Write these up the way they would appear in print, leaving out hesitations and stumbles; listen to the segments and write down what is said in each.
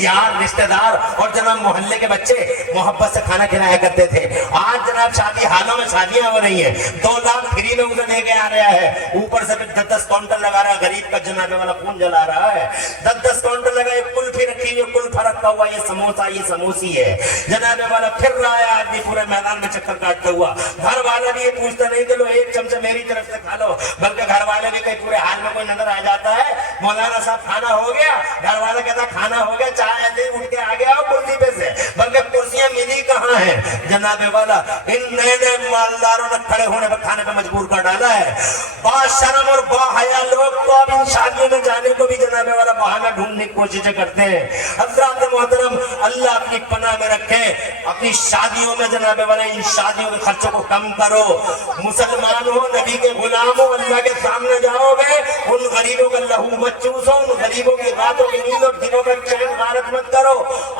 यार रश्ते दार और जनाब मोहल्ले के बच्चे मोहब्बत से खाना खिलाया करते थे। आज जनाब शादी हालों में शादियां हो रही हैं, 2 लाख फ्री में उसे लेके आ रहा है, ऊपर से 10-10 काउंटर लगा रहा है, गरीब का जनाब वाला खून जला रहा है। 10-10 काउंटर लगा, कुल्फी रखी हुई, कुल्फा रखा हुआ, ये समोसा ये समोसी है जनाब वाला। फिर रहा है आदमी पूरे मैदान में चक्कर काटता हुआ। घर वाला भी ये पूछता नहीं कि लो एक चमचा मेरी तरफ से खा लो, बल्कि घर वाले भी कहीं पूरे हाल में कोई नजर आ जाता है, मौलाना साहब खाना हो गया, घर वाला कहता खाना हो गया, चाय ऐसे ही उठ के आ गया कुर्सी पे से, बल्कि कुर्सियां मिली कहाँ है जनाब वाला। इन नए नए मालदारों ने खड़े होने पर खाने पर मजबूर कर डाला है। बाशरम और बाहया लोग तो अब इन शादियों में जाने को भी जनाब वाला बहाना ढूंढने की कोशिशें करते हैं। हज़रात मोहतरम अल्लाह अपनी पनाह में रखे, अपनी शादियों में जनाब वाला इन शादियों के खर्चों को कम करो। मुसलमान हो, नबी के गुलाम हो, अल्लाह के सामने जाओगे, उन गरीबों का लहू मत चूसो, उन गरीबों की रातों की नींद और दिनों में चैन गारत मत करो।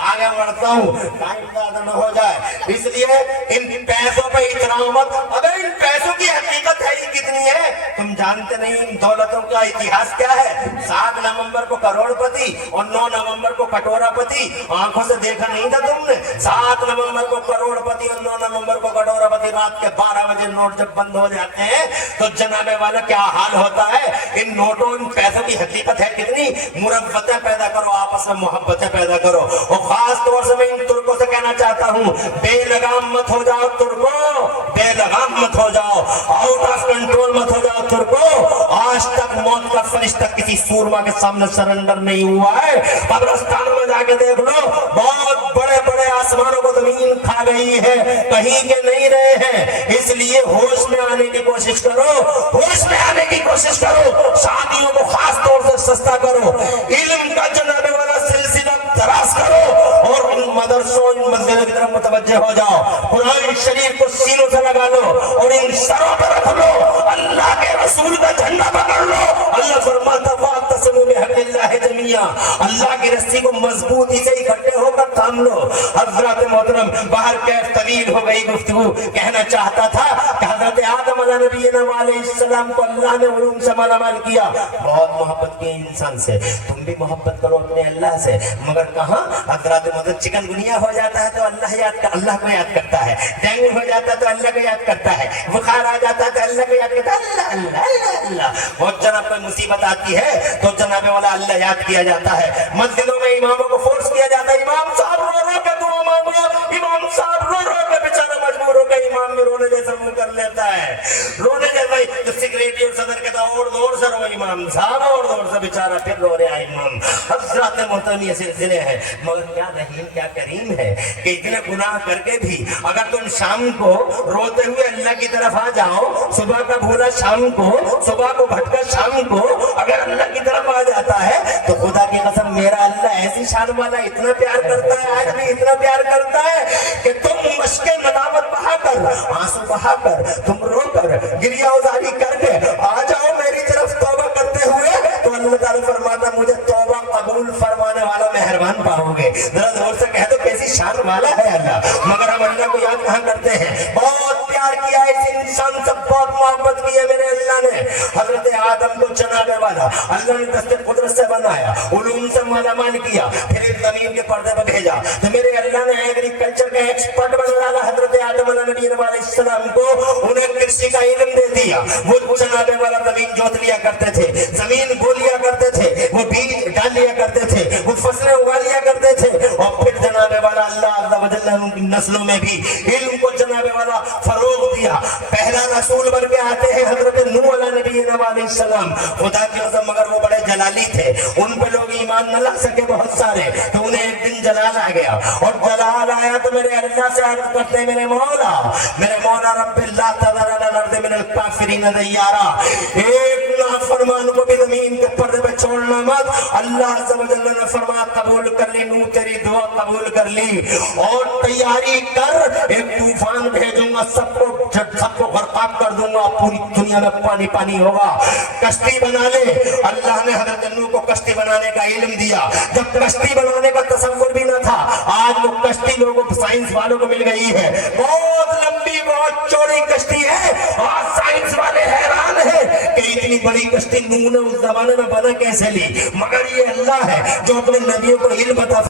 आगे बढ़ता हूँ, टाइम ज्यादा न हो जाए, इसलिए इन पैसों पे इतना मत। अबे इन पैसों की हकीकत है ही कितनी है तुम जानते नहीं। इन दौलतों का इतिहास क्या है। 7 नवंबर को करोड़पति और 9 नवंबर को कटोरापति। आंखों से देखा नहीं था तुमने। 7 नवंबर को करोड़पति और 9 नवंबर को कटोरापति। रात के 12 बजे नोट जब बंद हो जाते हैं तो जनाबे वाला क्या हाल होता है। इन नोटों इन पैसों की हकीकत है कितनी। मुरब्बतें पैदा करो, आपस में मोहब्बतें पैदा करो। और खास तौर से मैं इन तुर्कों से कहना चाहता हूँ, बेलगाम मत हो जाओ तुर्कों, बेलगाम मत हो जाओ, आउट ऑफ कंट्रोल मत हो जाओ तुर्कों। आज तक मौत का फरिश्ता किसी सूरमा के सामने सरेंडर नहीं हुआ है। कब्रिस्तान में जाके देख लो, बहुत बड़े बड़े आसमानों को जमीन खा गई है, कहीं के नहीं रहे हैं। इसलिए होश में आने की कोशिश करो, होश में आने की कोशिश करो। शादियों को खास तौर से सस्ता करो, इल्म का जनाबे वाला सिलसिला दराज करो और इन मदरसों इन मस्जिदों की तरफ मुतवज्जे हो जाओ। कुरान शरीफ को सीनों से लगा लो और इन सरों पर रख लो, अल्लाह के रसूल का झंडा पकड़ लो। अल्लाह फरमाता वातसिमू बिहब्लिल्लाहि जमीआ, अल्लाह की रस्सी को मजबूती से इकट्ठे होकर थाम लो। हज़रत मोहतरम बाहर कैफ तवील हो गई गुफ्तगू, कहना चाहता था कि हज़रत आदम अलैहिस्सलाम को अल्लाह ने उलूम से मालामाल किया, बहुत मोहब्बत की इंसान से, तुम भी मोहब्बत करो अपने अल्लाह से। मगर कहाँ हज़रत मोहतरम चिकनगुनिया हो जाता है तो अल्लाह को याद करता है, डेंगू हो जाता है तो अल्लाह को याद करता है, बुखार आ जाता है तो अल्लाह को याद करता है, अल्लाह अल्लाह अल्लाह अल्लाह। और जनाब कोई मुसीबत आती है तो जनाबे वाला अल्लाह याद किया जाता है। मस्जिदों में इमामों को फोर्स किया जाता है, इमाम साहब रो रो के दुआ मांगो, इमाम साहब रो रो के बेचारा मजबूर हो गए, इमाम में रोने जैसा मुंह कर लेता है, रोने जैसा। तो सेक्रेटरी और सदर कहता और जोर से रो इमाम साहब, और जोर से बेचारा फिर रो रहा है इमाम। हज़रत मोहतरम ये सिलसिले हैं, मगर क्या रहीम क्या करीम है कि इतने गुनाह करके भी अगर तुम शाम को रोते हुए अल्लाह की तरफ आ जाओ, सुबह का भूला शाम को, सुबह को भटका शाम को अगर अल्लाह की तरफ आ जाता है तो खुदा की कसम मेरा अल्लाह ऐसी शान वाला इतना प्यार करता है, आज भी इतना प्यार करता है कि तुम मशके नदामत बहाकर, आंसू बहाकर, तुम रोकर, गिरिया उजारी करके आ जाओ मेरी तरफ तौबा करते हुए, तो अल्लाह ताला फरमाता मुझे तौबा कबूल फरमाने वाला मेहरबान पाओगे। जरा जोर से कह दो कैसी शान वाला है अल्लाह। मगर हम अल्लाह को याद कहाँ करते हैं। बहुत प्यार किया इस इंसान से, बहुत मोहब्बत की है मेरे अल्लाह ने। हजरत आदम को जनाबे वाला अल्लाह ने दस्ते कुदरत से बनाया, उलूम से मालामाल किया, फिर इस जमीन के पर्दे पर भेजा तो मेरे अल्लाह ने एग्रीकल्चर के एक्सपर्ट बना डाला हजरत आदम अलैहिस्सलाम को, उन्हें कृषि का इल्म दे दिया। वो जनाबे वाला जमीन जोत लिया करते थे, जमीन बो लिया करते थे, वो बीज डाल लिया करते थे, वो फसलें उगा लिया करते थे। और फिर जनाबे वाला अल्लाह उनकी नस्लों में भी इल्म को जनाबे वाला फरोग दिया। पहला रसूल बन के आते हैं हजरत नूह अलैहिस्सलाम, खुदा की कसम मगर वो बड़े जलाली थे, उन पे लोग ईमान न ला सके बहुत सारे, तो उन्हें एक दिन जलाल आ गया। और जलाल आया तो मेरे अल्लाह से अर्ज करते मेरे मौला रब्बिल्ला तज़र अला अर्ज़ मिनल काफिरीन दय्यारा, एक नाफरमान को भी जमीन के पर्दे पे छोड़ना मत। अल्लाह अज़्ज़ व जल्ल ने फरमाया कबूल कर ली नूह, तेरी दुआ कबूल कर ली और तैयारी कर, एक तूफान भेजूंगा, सबको बर्बाद कर दूंगा, पूरी दुनिया में पानी पानी होगा, कश्ती बना ले। अल्लाह ने हज़रत नूह को कश्ती बनाने का इल्म दिया, जब कश्ती बनाने का तसव्वुर भी न था। आज वो कश्ती लोगों को, साइंस वालों को मिल गई है, बहुत लंबी बहुत चौड़ी कश्ती है। आज साइंस वाले हैरान है कि इतनी اتنی بڑی کشتی نوح نے اس زمانے میں بنا کیسے لی؟ مگر یہ اللہ ہے جو اپنے نبیوں کو علم عطا